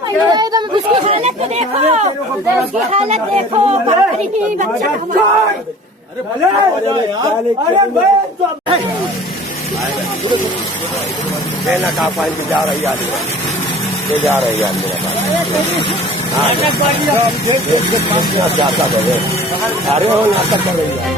उसकी हालत तो देखो, उसकी हालत देखो, बकरी की बच्चा ना कहा पानी की जा रही आदमी ये जा रही है मेरे पास जाता है। अरे वो नाटक कर रही है।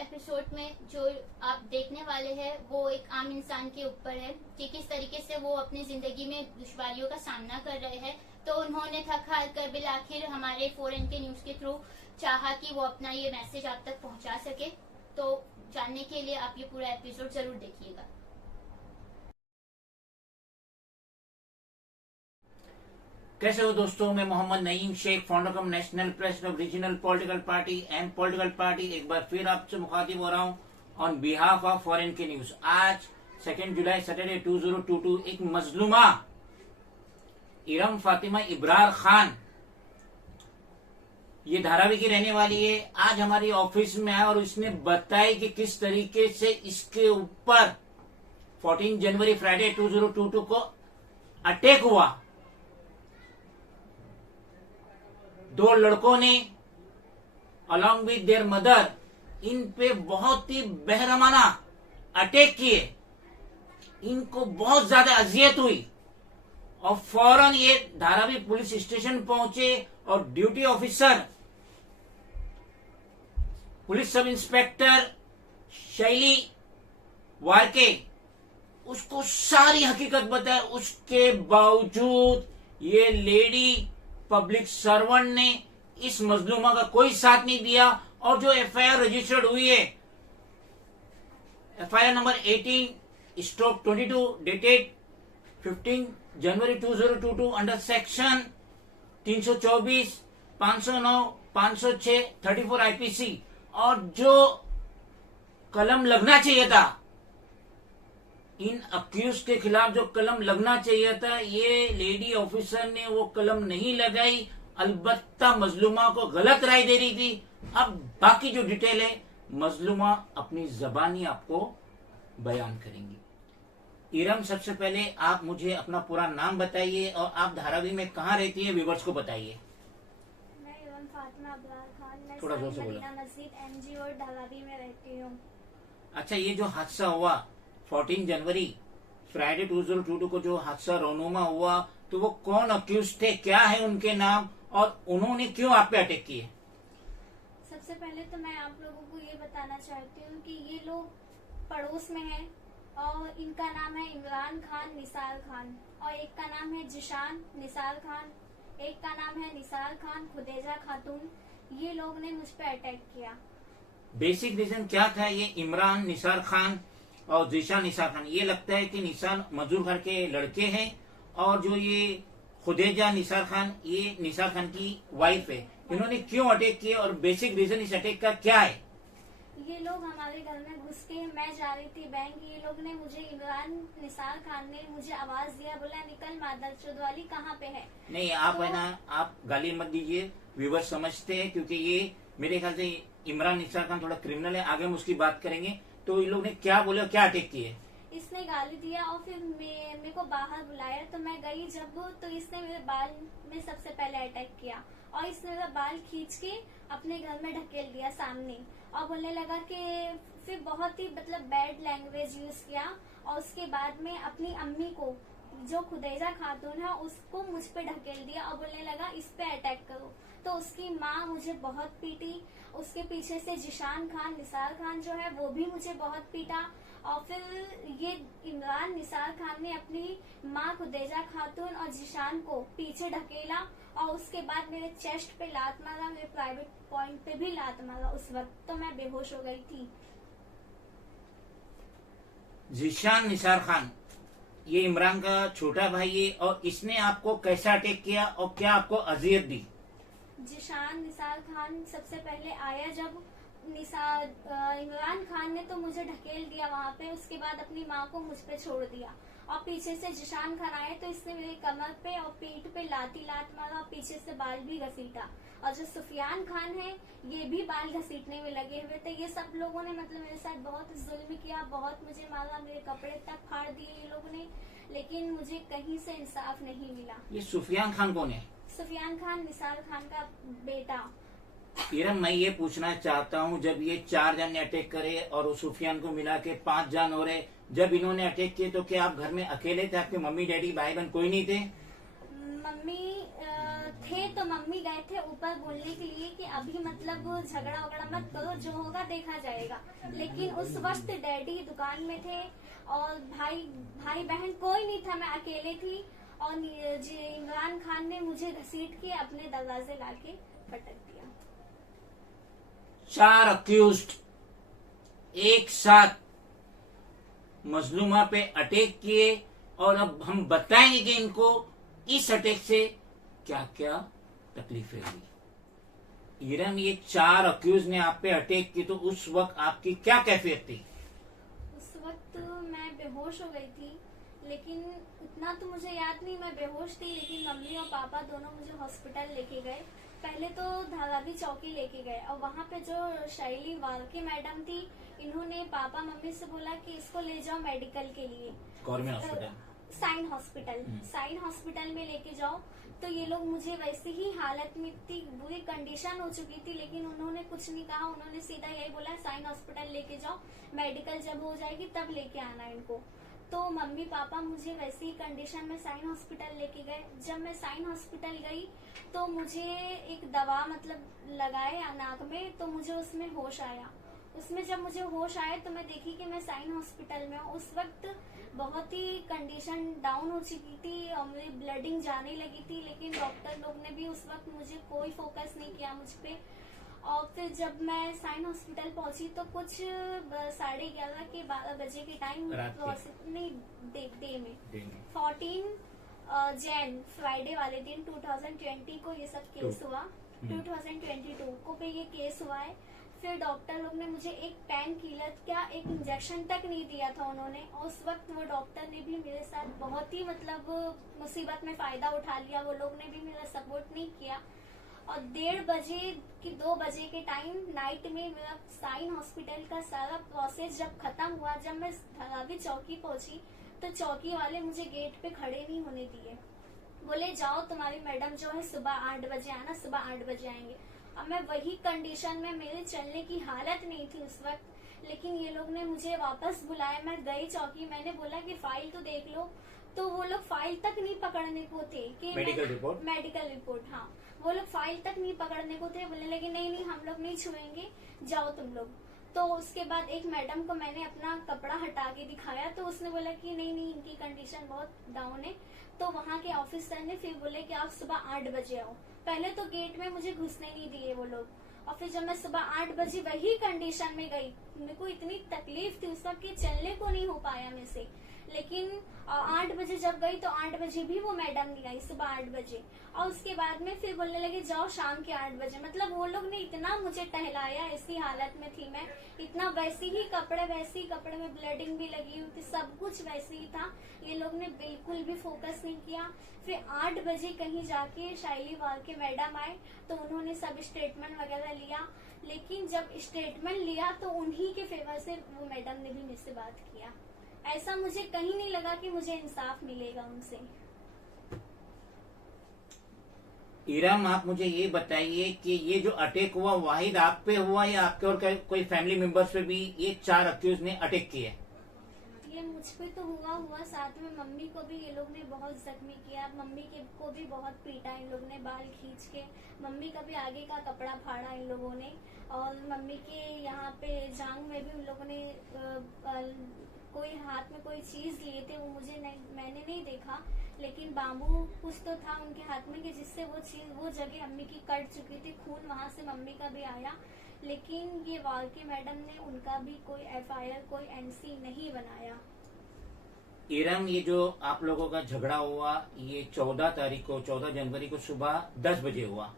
एपिसोड में जो आप देखने वाले हैं वो एक आम इंसान के ऊपर है कि किस तरीके से वो अपनी जिंदगी में दुश्वारियों का सामना कर रहे हैं। तो उन्होंने थक हार कर बिल आखिर हमारे फॉरेन के न्यूज के थ्रू चाहा कि वो अपना ये मैसेज आप तक पहुंचा सके। तो जानने के लिए आप ये पूरा एपिसोड जरूर देखिएगा। कैसे हो दोस्तों, मैं Mohammad Naeem Sheikh, founder cum national president of regional political party and political party, एक बार फिर आपसे मुखातिब हो रहा हूं ऑन बिहाफ ऑफ फॉरेन के न्यूज। आज 2 जुलाई सैटरडे 2022 एक मजलूमा इरम फातिमा इब्रार खान, ये धारावी की रहने वाली है, आज हमारी ऑफिस में आया और उसने बताई कि किस तरीके से इसके ऊपर 14 जनवरी फ्राइडे 2022 को अटैक हुआ। 2 लड़कों ने along with their mother in पे बहुत ही बेरहमाना अटैक किए। इनको बहुत ज्यादा अजियत हुई और फौरन ये धारावी पुलिस स्टेशन पहुंचे और duty officer police sub inspector शैली वारके उसको सारी हकीकत बताए। उसके बावजूद ये लेडी पब्लिक सर्वेंट ने इस मजलूमा का कोई साथ नहीं दिया और जो एफआईआर रजिस्टर्ड हुई है, एफआईआर नंबर 18/22 डेटेड 15 जनवरी 2022 अंडर सेक्शन 324, 509, 506, 34 आईपीसी, और जो कलम लगना चाहिए था इन अक्यूज के खिलाफ, जो कलम लगना चाहिए था, ये लेडी ऑफिसर ने वो कलम नहीं लगाई, अलबत्ता मजलूमा को गलत राय दे रही थी। अब बाकी जो डिटेल है मजलूमा अपनी जबानी आपको बयान करेंगी। इरम, सबसे पहले आप मुझे अपना पूरा नाम बताइए और आप धारावी में कहाँ रहती है, व्यूअर्स को बताइए। मैं इरम फातिमा इब्रार खान, मैं थोड़ा जोर से बोलो। मदीना मस्जिद एमजी और धारावी में रहती हूँ। अच्छा, ये जो हादसा हुआ 14 जनवरी फ्राइडे 2022 को जो हादसा रोनुमा हुआ, तो वो कौन अक्यूज थे, क्या है उनके नाम और उन्होंने क्यों आप पे अटैक किए? सबसे पहले तो मैं आप लोगों को ये बताना चाहती हूँ कि ये लोग पड़ोस में हैं और इनका नाम है इमरान खान निसार खान, और एक का नाम है जिशान निसार खान, एक का नाम है निसार खान खुदेजा खातून। ये लोग ने मुझ पे अटैक किया। बेसिक रीजन क्या था? ये इमरान निसार खान और जिशान निसार खान, ये लगता है कि निसार मजदूर घर के लड़के हैं और जो ये खुदेजा निसार खान, ये निसार खान की वाइफ है। इन्होंने क्यों अटैक किया और बेसिक रीजन इस अटैक का क्या है? ये लोग हमारे घर में घुस के, मैं जा रही थी बैंक, ये लोग ने मुझे, इमरान निसार खान ने मुझे आवाज दिया, बोला निकल मादर चौध वाली, कहाँ पे है? नहीं, आप है ना, आप गाली मत दीजिए, व्यूवर समझते हैं, क्योंकि ये मेरे ख्याल से इमरान निसार खान थोड़ा क्रिमिनल है, आगे हम उसकी बात करेंगे। तो इन लोग ने क्या बोले, क्या अटैक किए? इसने गाली दिया और फिर मेरे को बाहर बुलाया, तो मैं गई जब, तो इसने मेरे बाल में सबसे पहले अटैक किया और इसने मेरा बाल खींच के अपने घर में ढकेल दिया सामने, और बोलने लगा कि, फिर बहुत ही मतलब बैड लैंग्वेज यूज किया, और उसके बाद में अपनी अम्मी को, जो खुदेजा खातून है, उसको मुझ पे ढकेल दिया और बोलने लगा इस पे अटैक करो। तो उसकी माँ मुझे बहुत पीटी, उसके पीछे से जिशान खान निसार खान जो है वो भी मुझे बहुत पीटा, और फिर ये इमरान निसार खान ने अपनी माँ खुदेजा खातून और जिशान को पीछे ढकेला, और उसके बाद मेरे चेस्ट पे लात मारा, मेरे प्राइवेट पॉइंट पे भी लात मारा। उस वक्त तो मैं बेहोश हो गई थी। जिशान निसार खान ये इमरान का छोटा भाई है, और इसने आपको कैसा अटैक किया और क्या आपको अजियत दी? जिशान निसार खान सबसे पहले आया जब इमरान उन्होंने तो मुझे ढकेल दिया वहाँ पे, उसके बाद अपनी माँ को मुझ पे छोड़ दिया और पीछे से जिशान खान आए तो इसने मेरी कमर पे और पीठ पे लात मारा और पीछे से बाल भी घसीटा। और जो सुफियान खान है ये भी बाल घसीटने में लगे हुए थे। ये सब लोगों ने मतलब मेरे साथ बहुत जुल्म किया, बहुत मुझे मारा, मेरे कपड़े तक फाड़ दिए ये लोगों ने, लेकिन मुझे कहीं से इंसाफ नहीं मिला। ये सुफियान खान कौन है? सुफियान खान निसार खान का बेटा। इरम, मैं ये पूछना चाहता हूँ, जब ये 4 जन ने अटैक करे और उस सुफियान को मिला के 5 जन हो रहे, जब इन्होंने अटैक किए तो क्या आप घर में अकेले थे? आपके मम्मी डैडी भाई बहन कोई नहीं थे? मम्मी थे तो मम्मी गए थे ऊपर बोलने के लिए कि अभी मतलब झगड़ा वगड़ा मत करो, जो होगा देखा जाएगा। लेकिन उस वक्त डैडी दुकान में थे और भाई बहन कोई नहीं था, मैं अकेले थी। और इमरान खान ने मुझे घसीट के अपने दरवाजे लाके पटक दिया। 4 अक्यूज्ड एक साथ मजलूमा पे अटैक किए और अब हम बताएंगे कि इनको इस अटैक से क्या क्या तकलीफें हुई। इरम, ये 4 अक्यूज ने आप पे अटैक की तो उस वक्त आपकी क्या कैफियत थी? उस वक्त मैं बेहोश हो गई थी, लेकिन इतना तो मुझे याद नहीं, मैं बेहोश थी। लेकिन मम्मी और पापा दोनों मुझे हॉस्पिटल लेके गए। पहले तो धारावी चौकी लेके गए और वहाँ पे जो शैली वालके मैडम थी, इन्होंने पापा मम्मी से बोला कि इसको ले जाओ मेडिकल के लिए गवर्नमेंट हॉस्पिटल, साइन हॉस्पिटल में लेके जाओ। तो ये लोग मुझे वैसे ही हालत में इतनी बुरी कंडीशन हो चुकी थी, लेकिन उन्होंने कुछ नहीं कहा। उन्होंने सीधा यही बोला साइन हॉस्पिटल लेके जाओ, मेडिकल जब हो जाएगी तब लेके आना इनको। तो मम्मी पापा मुझे वैसी ही कंडीशन में साइन हॉस्पिटल लेके गए। जब मैं साइन हॉस्पिटल गई तो मुझे एक दवा मतलब लगाए नाक में, तो मुझे उसमें होश आया। उसमें जब मुझे होश आया तो मैं देखी कि मैं साइन हॉस्पिटल में हूँ। उस वक्त बहुत ही कंडीशन डाउन हो चुकी थी और मेरी ब्लडिंग जाने लगी थी, लेकिन डॉक्टर लोग ने भी उस वक्त मुझे कोई फोकस नहीं किया मुझ पे। और फिर जब मैं साइन हॉस्पिटल पहुंची तो कुछ 11:30 के 12 बजे के टाइम नहीं डे में 14 जैन फ्राइडे वाले दिन 2020 को ये सब केस हुआ। 2022 को पे ये केस हुआ है। फिर डॉक्टर लोग ने मुझे एक पेन किलर क्या एक इंजेक्शन तक नहीं दिया था उन्होंने। और उस वक्त वो डॉक्टर ने भी मेरे साथ बहुत ही मतलब मुसीबत में फायदा उठा लिया। वो लोग ने भी मेरा सपोर्ट नहीं किया। और 1:30 बजे की 2 बजे के टाइम नाइट में मेरा साइन हॉस्पिटल का सारा प्रोसेस जब खत्म हुआ, जब मैं धारावी चौकी पहुंची तो चौकी वाले मुझे गेट पे खड़े नहीं होने दिए। बोले जाओ तुम्हारी मैडम जो है सुबह 8 बजे आना, सुबह 8 बजे आएंगे। अब मैं वही कंडीशन में, मेरे चलने की हालत नहीं थी उस वक्त, लेकिन ये लोग ने मुझे वापस बुलाया। मैं गई चौकी, मैंने बोला कि फाइल तो देख लो, तो वो लोग फाइल तक नहीं पकड़ने को थे कि मेडिकल रिपोर्ट हाँ, वो लोग फाइल तक नहीं पकड़ने को थे। बोलने लगे नहीं हम लोग नहीं छुएंगे, जाओ तुम लोग। तो उसके बाद एक मैडम को मैंने अपना कपड़ा हटा के दिखाया तो उसने बोला कि नहीं इनकी कंडीशन बहुत डाउन है। तो वहाँ के ऑफिसर ने फिर बोले कि आप सुबह 8 बजे आओ। पहले तो गेट में मुझे घुसने नहीं दिए वो लोग। और फिर जब मैं सुबह 8 बजे वही कंडीशन में गई, मेरे को इतनी तकलीफ थी उस वक्त कि चलने को नहीं हो पाया मेरे से। लेकिन 8 बजे जब गई तो 8 बजे भी वो मैडम नहीं आई, सुबह 8 बजे। और उसके बाद में फिर बोलने लगे जाओ शाम के 8 बजे। मतलब वो लोग ने इतना मुझे टहलाया, ऐसी हालत में थी मैं, इतना वैसे ही कपड़े में ब्लडिंग भी लगी हुई थी, सब कुछ वैसे ही था। ये लोग ने बिल्कुल भी फोकस नहीं किया। फिर 8 बजे कहीं जाके शैली वाल के मैडम आए तो उन्होंने सब स्टेटमेंट वगैरह लिया। लेकिन जब स्टेटमेंट लिया तो उन्हीं के फेवर से वो मैडम ने भी मुझसे बात किया। ऐसा मुझे कहीं नहीं लगा कि मुझे इंसाफ मिलेगा उनसे। इरम, आप मुझे ये बताइए कि ये जो अटैक हुआ वाहिद आप पे हुआ या आपके और कोई फैमिली मेंबर्स पे भी ये 4 अक्यूज ने अटैक किया? ये मुझ पे तो हुआ, साथ में मम्मी को भी ये लोग ने बहुत जख्मी किया। मम्मी को भी बहुत पीटा इन लोग ने, बाल खींच के। मम्मी का भी आगे का कपड़ा फाड़ा इन लोगों ने। और मम्मी के यहाँ पे जांग में भी उन लोगों ने कोई हाथ में कोई चीज लिए थे, वो मैंने नहीं देखा, लेकिन बाम्बू कुछ तो था उनके हाथ में कि जिससे वो जगह अम्मी की कट चुकी थी, खून वहाँ से मम्मी का भी आया। लेकिन ये वालके मैडम ने उनका भी कोई FIR कोई NC नहीं बनाया। इरम, ये जो आप लोगों का झगड़ा हुआ ये 14 जनवरी को सुबह 10 बजे हुआ।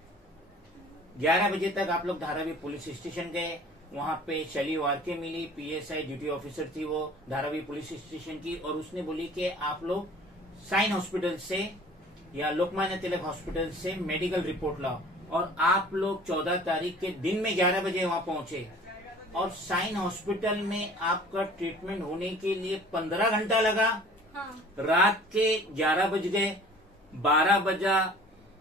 11 बजे तक आप लोग धारावी पुलिस स्टेशन गए, वहां पे शैली वारके मिली, PSI ड्यूटी ऑफिसर थी वो धारावी पुलिस स्टेशन की, और उसने बोली कि आप लोग साइन हॉस्पिटल से या लोकमान्य तिलक हॉस्पिटल से मेडिकल रिपोर्ट लाओ। और आप लोग 14 तारीख के दिन में 11 बजे वहां पहुंचे, और साइन हॉस्पिटल में आपका ट्रीटमेंट होने के लिए 15 घंटा लगा। हाँ। रात के 11 बज गए, 12 बजा,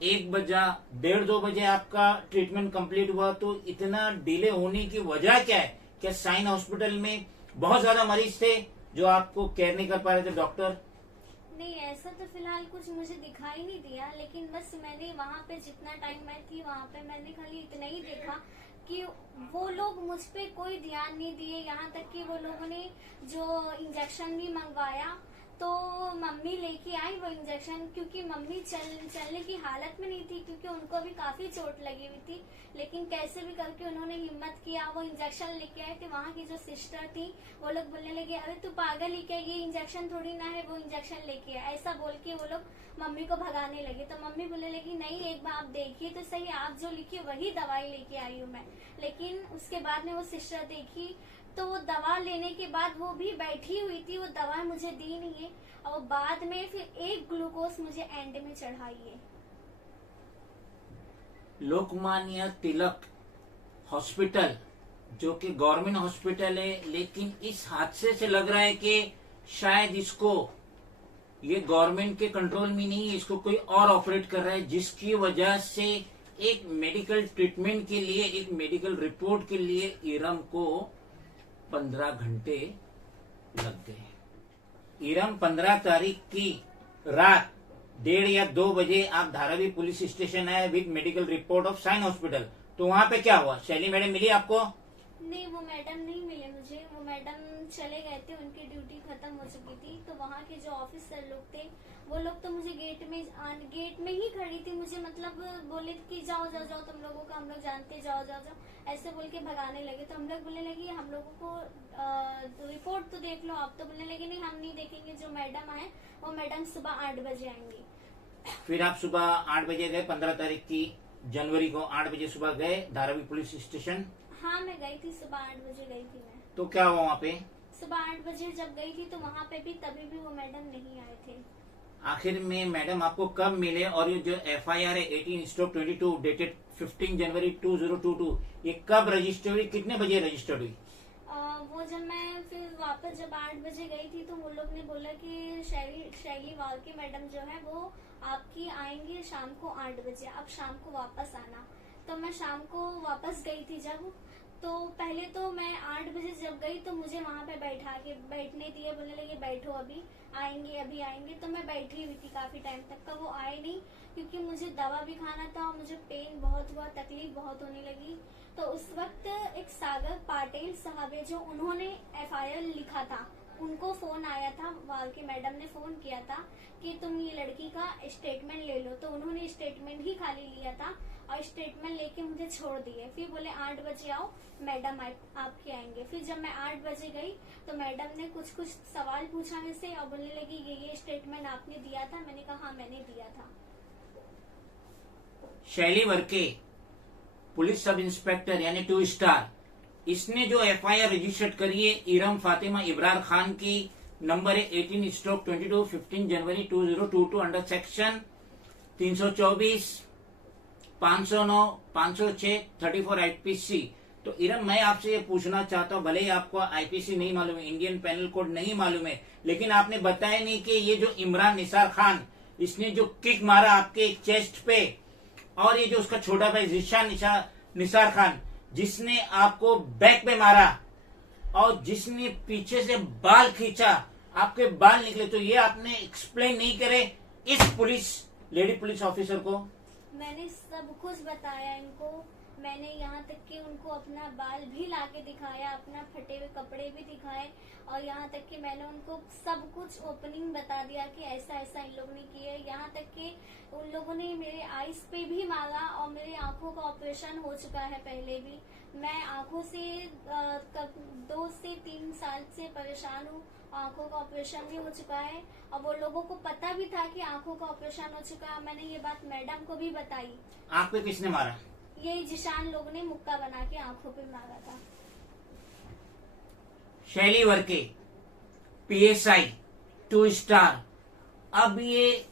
1 बजा, 1:30-2 बजे आपका ट्रीटमेंट कंप्लीट हुआ। तो इतना डिले होने की वजह क्या है? क्या साइन हॉस्पिटल में बहुत ज्यादा मरीज थे जो आपको केयर नहीं कर पा रहे थे डॉक्टर? नहीं, ऐसा तो फिलहाल कुछ मुझे दिखाई नहीं दिया, लेकिन बस मैंने वहाँ पे जितना टाइम मैं थी वहाँ पे मैंने खाली इतना ही देखा कि वो लोग मुझ पे कोई ध्यान नहीं दिए। यहाँ तक कि वो लोगों ने जो इंजेक्शन भी मंगवाया तो मम्मी लेके आई वो इंजेक्शन, क्योंकि मम्मी चलने की हालत में नहीं थी, क्योंकि उनको भी काफी चोट लगी हुई थी। लेकिन कैसे भी करके उन्होंने हिम्मत किया, वो इंजेक्शन लेके आए थे। वहाँ की जो सिस्टर थी वो लोग बोलने लगे, अरे तू पागल ही क्या, ये इंजेक्शन थोड़ी ना है, वो इंजेक्शन लेके आए। ऐसा बोल के वो लोग मम्मी को भगाने लगे। तो मम्मी बोलने लगी, नहीं एक बार आप देखिए तो सही, आप जो लिखी वही दवाई लेके आई हूँ मैं। लेकिन उसके बाद में वो सिस्टर देखी तो वो दवा लेने के बाद वो भी बैठी हुई थी, वो दवा मुझे दी नहीं है, और बाद में फिर एक ग्लूकोज मुझे एंड में चढ़ाई है। लोकमान्य तिलक हॉस्पिटल जो कि गवर्नमेंट हॉस्पिटल है, लेकिन इस हादसे से लग रहा है कि शायद इसको ये गवर्नमेंट के कंट्रोल में नहीं है, इसको कोई और ऑपरेट कर रहा है, जिसकी वजह से एक मेडिकल ट्रीटमेंट के लिए, एक मेडिकल रिपोर्ट के लिए इरम को 15 घंटे लग गए। इरम 15 तारीख की रात 1:30 या 2 बजे आप धारावी पुलिस स्टेशन आए with medical report of sine hospital. तो वहाँ पे क्या हुआ? शैली मैडम मिली आपको? नहीं, वो मैडम नहीं मिले मुझे। वो मैडम चले गए थे, उनकी ड्यूटी खत्म हो चुकी थी। तो वहाँ के जो ऑफिसर लोग थे वो लोग तो मुझे गेट में ही खड़ी थी, मुझे मतलब बोले कि जाओ जाओ जाओ, तुम लोगों को हम लोग जानते हैं, जाओ जाओ जाओ, ऐसे बोल के भगाने लगे। तो हम लोग बोलने लगे हम लोगों को रिपोर्ट तो देख लो आप। तो बोलने लगे नहीं, हम नहीं देखेंगे, जो मैडम आए वो मैडम सुबह 8 बजे आएंगी। फिर आप सुबह 8 बजे गए, 15 तारीख की जनवरी को 8 बजे सुबह गए धारावी पुलिस स्टेशन? हाँ, मैं गई थी, सुबह 8 बजे गई थी मैं। तो क्या हुआ वहाँ पे? सुबह 8 बजे जब गई थी तो वहाँ पे भी तभी भी वो मैडम नहीं आए थे। आखिर में मैडम आपको कब मिले? और ये जो FIR है 18/22 डेटेड 15 जनवरी 2022, ये कब रजिस्टर हुई, कितने बजे रजिस्टर्ड हुई? वो जब मैं फिर वापस जब 8 बजे गई थी तो वो लोग ने बोला कि शैली वालके मैडम जो है वो आपकी आएंगी शाम को 8 बजे, आप शाम को वापस आना। तो मैं शाम को वापस गई थी जब, तो पहले तो मैं 8 बजे जब गई तो मुझे वहाँ पे बैठने दिए, बोलने लगे बैठो अभी आएंगे अभी आएंगे। तो मैं बैठी हुई थी काफी टाइम तक का, वो आए नहीं, क्योंकि मुझे दवा भी खाना था और मुझे पेन बहुत हुआ, तकलीफ बहुत होने लगी। तो उस वक्त एक सागर पाटिल साहब है जो उन्होंने FIR लिखा था, उनको फोन आया था, वालके मैडम ने फोन किया था कि तुम ये लड़की का स्टेटमेंट ले लो। तो उन्होंने स्टेटमेंट ही खाली लिया था और स्टेटमेंट लेके मुझे छोड़ दिए। फिर बोले 8 बजे आओ, मैडम आपके आएंगे। फिर जब मैं 8 बजे गई तो मैडम ने कुछ सवाल पूछा मेरे से और बोलने लगी ये स्टेटमेंट आपने दिया था? मैंने कहा हाँ मैंने दिया था। शैली वर्के पुलिस सब इंस्पेक्टर यानी 2 स्टार, इसने जो FIR रजिस्टर्ड करी है इरम फातिमा इब्रार खान की, नंबर है 18/22 15 जनवरी 2022 अंडर सेक्शन 324, 509, 506, 34 IPC। तो इरम मैं आपसे ये पूछना चाहता हूँ, भले ही आपको IPC नहीं मालूम है, इंडियन पेनल कोड नहीं मालूम है, लेकिन आपने बताया नहीं कि ये जो इमरान निसार खान, इसने जो किक मारा आपके चेस्ट पे, और ये जो उसका छोटा भाई जिशान निसार खान जिसने आपको बैक पे मारा और जिसने पीछे से बाल खींचा, आपके बाल निकले, तो ये आपने एक्सप्लेन नहीं करे इस लेडी पुलिस ऑफिसर को? मैंने सब कुछ बताया इनको, मैंने यहाँ तक कि उनको अपना बाल भी लाके दिखाया, अपना फटे हुए कपड़े भी दिखाए, और यहाँ तक कि मैंने उनको सब कुछ ओपनिंग बता दिया कि ऐसा ऐसा इन लोगों ने किया। यहाँ तक कि उन लोगों ने मेरे आईज पे भी मारा और मेरे आंखों का ऑपरेशन हो चुका है पहले भी। मैं आंखों से 2 से 3 साल से परेशान हूँ, आंखों का ऑपरेशन भी हो चुका है और वो लोगों को पता भी था कि आंखों का ऑपरेशन हो चुका है। मैंने ये बात मैडम को भी बताई। आंख पे किसने मारा? ये जिशान लोग ने मुक्का बना के आंखों पे मारा था। शैली वर्के, PSI 2 स्टार। अब ये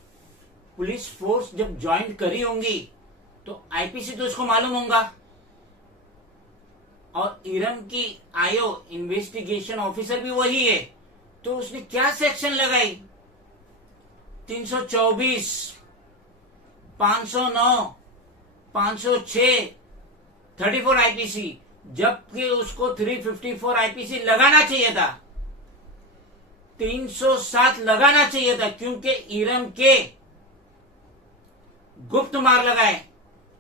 पुलिस फोर्स जब ज्वाइन करी होंगी तो IPC तो उसको मालूम होगा, और इरम की आयो इन्वेस्टिगेशन ऑफिसर भी वही है, तो उसने क्या सेक्शन लगाई? 324, 509, 506, 34 IPC, जबकि उसको 354 IPC लगाना चाहिए था, 307 लगाना चाहिए था, क्योंकि इरम के गुप्त मार लगाए,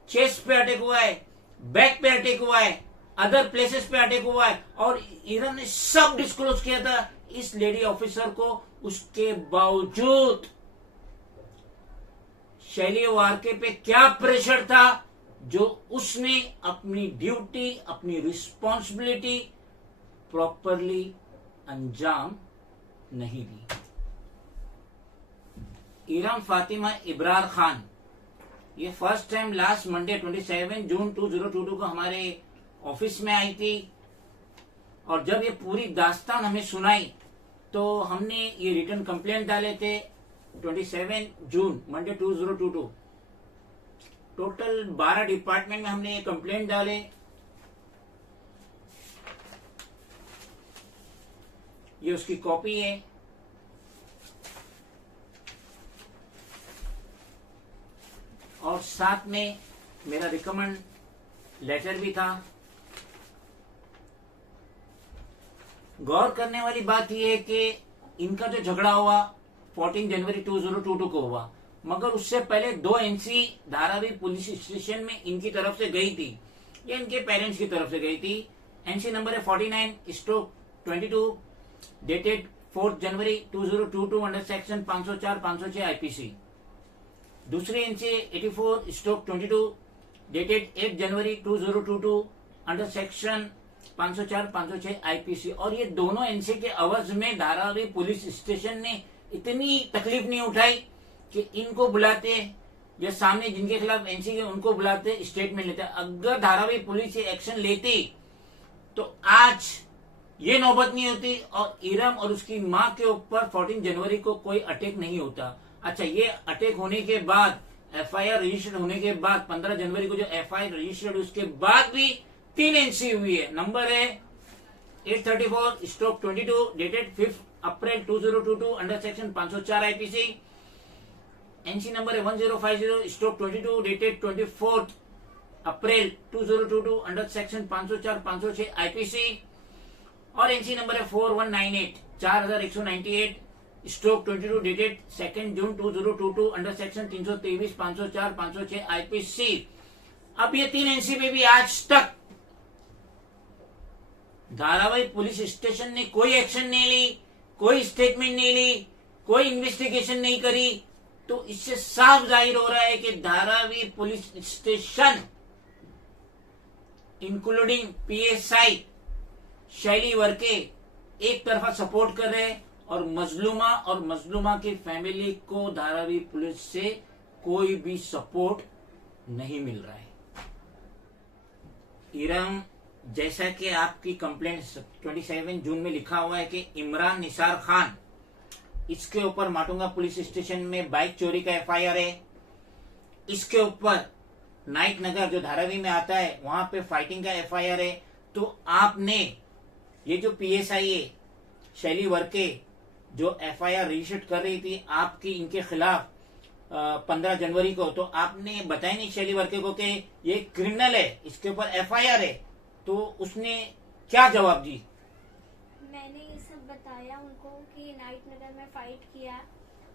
चेस्ट पे अटैक हुआ है, बैक पे अटैक हुआ है, अदर प्लेसेस पे अटैक हुआ है, और इरम ने सब डिस्क्लोज किया था इस लेडी ऑफिसर को। उसके बावजूद शैली वार्के पे क्या प्रेशर था जो उसने अपनी ड्यूटी, अपनी रिस्पॉन्सिबिलिटी प्रॉपरली अंजाम नहीं दी। इरम फातिमा इब्रार खान ये फर्स्ट टाइम लास्ट मंडे 27 जून 2022 को हमारे ऑफिस में आई थी, और जब ये पूरी दास्तान हमें सुनाई तो हमने ये रिटर्न कंप्लेंट डाले थे 27 जून मंडे 2022। टोटल 12 डिपार्टमेंट में हमने ये कंप्लेंट डाले। ये उसकी कॉपी है, और साथ में मेरा रिकमेंड लेटर भी था। गौर करने वाली बात यह है कि इनका जो झगड़ा हुआ 14 जनवरी 2022 को हुआ, मगर उससे पहले 2 NC धारावी पुलिस स्टेशन में इनकी तरफ से गई थी, या इनके पेरेंट्स की तरफ से गई थी। NC नंबर है 49/22 डेटेड 4 जनवरी 2022 अंडर सेक्शन 504, 506 IPC। दूसरी NC 84/22 डेटेड 8 जनवरी 2022 अंडर सेक्शन 504, 506 IPC। और ये दोनों NC के अवज में धारावी पुलिस स्टेशन ने इतनी तकलीफ नहीं उठाई कि इनको बुलाते, या सामने जिनके खिलाफ NC के उनको बुलाते, स्टेटमेंट लेते। अगर धारावी पुलिस ये एक्शन लेती तो आज ये नौबत नहीं होती, और इरम और उसकी मां के ऊपर 14 जनवरी को कोई अटैक नहीं होता। अच्छा, ये अटैक होने के बाद, FIR रजिस्टर्ड होने के बाद, 15 जनवरी को जो FIR रजिस्टर्ड, उसके बाद भी 3 NC हुई है। नंबर है 834/22 डेटेड 5 अप्रैल 2022 under section 504 IPC। NC number है 1050/22 डेटेड 24 अप्रैल 2022 अंडर सेक्शन 504, 506 IPC। और NC नंबर है 4198/4198/22 डेटेड 2 जून 2022 अंडर सेक्शन 323, 504, 506 IPC। अब ये 3 NC में भी आज तक धारावी पुलिस स्टेशन ने कोई एक्शन नहीं ली, कोई स्टेटमेंट नहीं ली, कोई इन्वेस्टिगेशन नहीं करी, तो इससे साफ जाहिर हो रहा है कि Dharavi police station including PSI शैली वर्के एक तरफा सपोर्ट कर रहे हैं, और मजलूमा की फैमिली को धारावी पुलिस से कोई भी सपोर्ट नहीं मिल रहा है। इरम, जैसा कि आपकी कंप्लेंट 27 जून में लिखा हुआ है कि इमरान निसार खान, इसके ऊपर माटुंगा पुलिस स्टेशन में बाइक चोरी का FIR है, इसके ऊपर नाइट नगर जो धारावी में आता है वहां पे फाइटिंग का FIR है। तो आपने ये जो PSI है शैली वर्के जो FIR रजिस्टर्ड कर रही थी आपकी इनके खिलाफ 15 जनवरी को, तो आपने बताया नहीं शैली वर्के को कि ये क्रिमिनल है, इसके ऊपर FIR है, तो उसने क्या जवाब दी? मैंने ये सब बताया उनको कि नाइट नगर में फाइट किया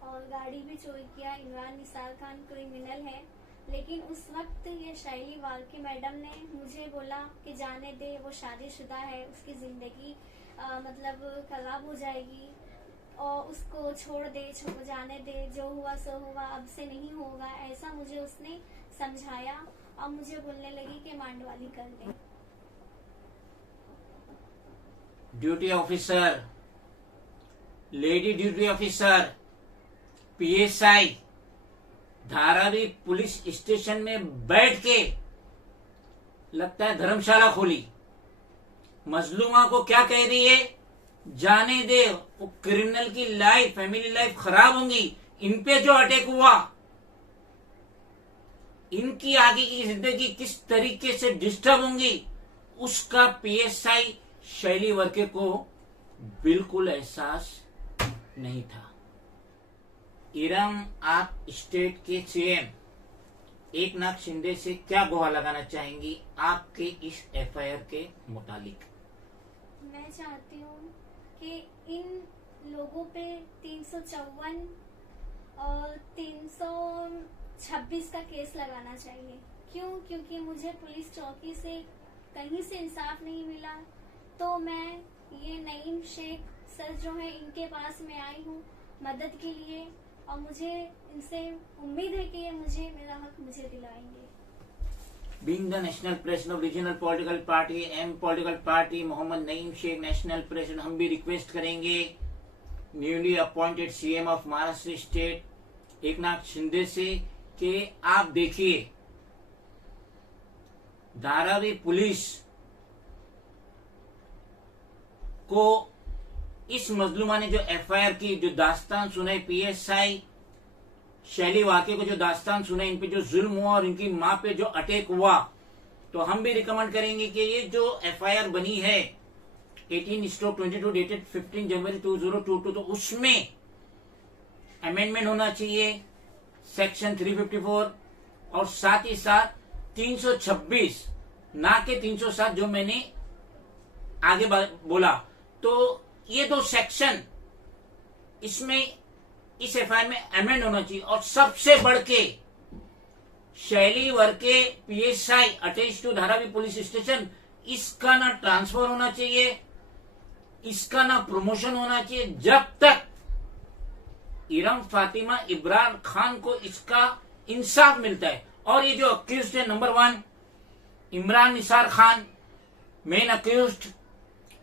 और गाड़ी भी चोरी किया, इमरान निसार खान क्रिमिनल है। लेकिन उस वक्त ये शैली वार्के मैडम ने मुझे बोला कि जाने दे, वो शादीशुदा है, उसकी जिंदगी मतलब खराब हो जाएगी, और उसको छोड़ दे, जाने दे, जो हुआ सो हुआ, अब से नहीं होगा, ऐसा मुझे उसने समझाया। और मुझे बोलने लगी कि मांडवाली कर ले। Duty officer, lady duty officer, PSI Dharavi police station में बैठ के लगता है धर्मशाला खोली। मजलूमा को क्या कह रही है जाने दे, वो क्रिमिनल की लाइफ, फैमिली लाइफ खराब होंगी। इन पे जो अटैक हुआ, इनकी आगे की जिंदगी किस तरीके से डिस्टर्ब होंगी, उसका पीएसआई शैली वर्के को बिल्कुल एहसास नहीं था। इरम, आप स्टेट के सीएम एकनाथ शिंदे से क्या गुहार लगाना चाहेंगी आपके इस एफआईआर के मुतालिक? मैं चाहती हूँ कि इन लोगों पे 354 और 326 का केस लगाना चाहिए। क्यों? क्योंकि मुझे पुलिस चौकी से कहीं से इंसाफ नहीं मिला, तो मैं ये नईम शेख सर जो है इनके पास में आई हूँ मदद के लिए, और मुझे इनसे उम्मीद है कि ये मुझे मेरा हक मुझे दिलाएंगे। Being the national president of regional political party, M political party, Mohammad Naeem Sheikh national president, हम भी रिक्वेस्ट करेंगे newly appointed CM of Maharashtra state Eknath Shinde से कि आप देखिए, धारावी पुलिस को इस मजलूमा ने जो एफआईआर की, जो दास्तान सुनाई, पीएसआई शैली वाकई को जो दास्तान सुनाई, इन पे जो जुल्म हुआ और इनकी मां पे जो अटैक हुआ, तो हम भी रिकमेंड करेंगे कि ये जो एफआईआर बनी है 18/22 डेटेड 15 जनवरी 2022, तो उसमें अमेंडमेंट होना चाहिए सेक्शन 354 और साथ ही साथ 326, ना के 307 जो मैंने आगे बोला। तो ये दो सेक्शन इसमें इस एफआईआर में अमेंड होना चाहिए। और सबसे बढ़ के Shaili Warke PSI attach to Dharavi police station, इसका ना ट्रांसफर होना चाहिए, इसका ना प्रमोशन होना चाहिए जब तक इरम फातिमा इमरान खान को इसका इंसाफ मिलता है। और ये जो अक्यूज्ड है, number 1 Imran Nisar Khan main accused,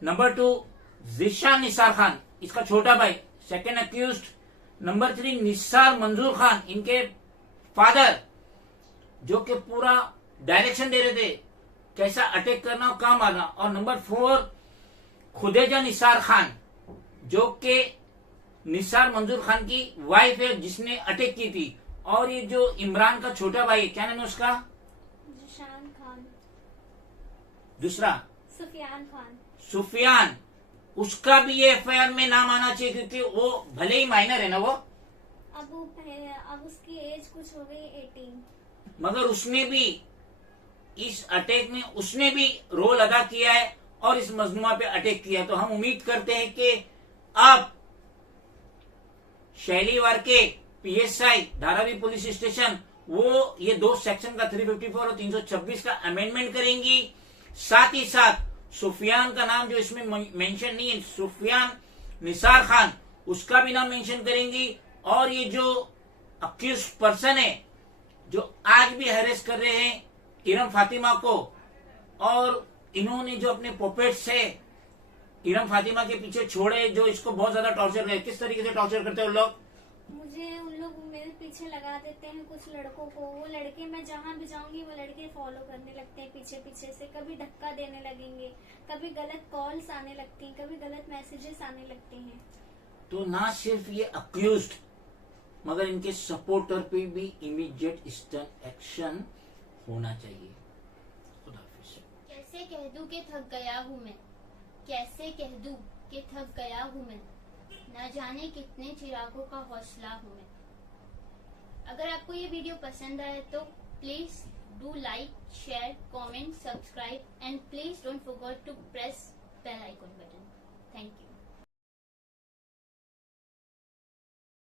number 2 Zeeshan Nisar Khan इसका छोटा भाई सेकेंड अक्यूज्ड, नंबर 3 निसार मंजूर खान इनके फादर, जो कि पूरा डायरेक्शन दे रहे थे कैसा अटैक करना और कहां मारना, और नंबर 4 खुदेजा निसार खान जो कि निसार मंजूर खान की वाइफ है जिसने अटैक की थी। और ये जो इमरान का छोटा भाई है, क्या नाम है उसका? जिशान खान। दूसरा सुफियान खान। सुफियान, उसका भी ये एफआईआर में नाम आना चाहिए, क्योंकि वो भले ही माइनर है ना, वो अब उसकी एज कुछ हो गई 18, मगर उसने भी इस अटैक में उसने भी रोल अदा किया है और इस मजलूमा पे अटैक किया। तो हम उम्मीद करते हैं कि अब शैली Warke PSI Dharavi police station वो ये दो सेक्शन का 354 और 326 का अमेंडमेंट करेंगी। साथ ही साथ सुफियान का नाम जो इसमें मेंशन नहीं है, सुफियान निसार खान, उसका भी नाम मेंशन करेंगी। और ये जो अक्यूज पर्सन है जो आज भी हैरेस कर रहे हैं इरम फातिमा को, और इन्होंने जो अपने पॉपेट्स है इरम फातिमा के पीछे छोड़े, जो इसको बहुत ज्यादा टॉर्चर करे, किस तरीके से टॉर्चर करते हैं उन लोग? मुझे उन लोग मेरे पीछे लगा देते हैं कुछ लड़कों को, वो लड़के मैं जहाँ भी जाऊंगी वो लड़के फॉलो करने लगते हैं पीछे पीछे से, कभी धक्का देने लगेंगे, कभी गलत कॉल्स आने लगती हैं, कभी गलत मैसेजेस आने लगते हैं। तो ना सिर्फ ये अक्यूज्ड मगर इनके सपोर्टर पे भी इमीडिएट स्टर्न एक्शन होना चाहिए। खुदा हाफिज। कैसे कह दूं कि थक गया हूँ मैं, कैसे कह दूं कि थक गया हूँ मैं, न जाने कितने चिरागों का हौसला हूँ मैं। अगर आपको ये वीडियो पसंद आए तो please do like, share, comment, subscribe and please don't forget to press